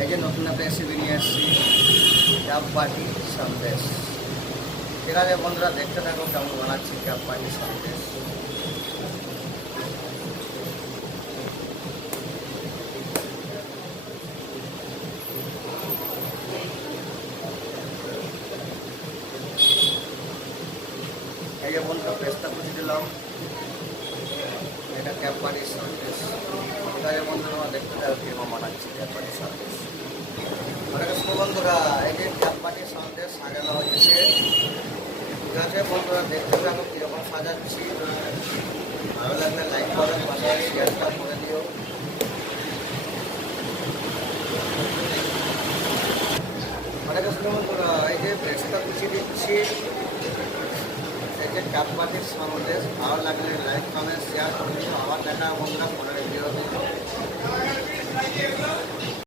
এই যে নতুন একটা রেসিপি নিয়ে এসেছি, চাপ বাটি সন্দেশ। ঠিক আছে বন্ধুরা, দেখতে থাকো কেমন বানাচ্ছি চাপ বাটি সন্দেশ। এই যে বন্ধুরা পেস্তা কুচি দিলাম, এটা ক্যাপ বাটির সন্দেশ। ঠিক আছে বন্ধুরা, দেখতে থাকো কেমন বানাচ্ছি ক্যাপ বাটির সন্দেশ। বন্ধুরা এই যে ক্যাপ বাটির সন্দেশ সাজানো হচ্ছে। ঠিক আছে বন্ধুরা, দেখতে থাকো কীরকম সাজাচ্ছি। ভালো লাগলে লাইক করো, পাশাপাশি শেয়ারটা করে দিও। অনেক বন্ধুরা এই যে পেস্তা কুচি দিচ্ছি, এই যে ক্যাপ বাটির সন্দেশ। ভালো লাগলে লাইক কমেন্ট শেয়ার করে দিও। আবার দেখা বন্ধুরা পরের ভিডিও।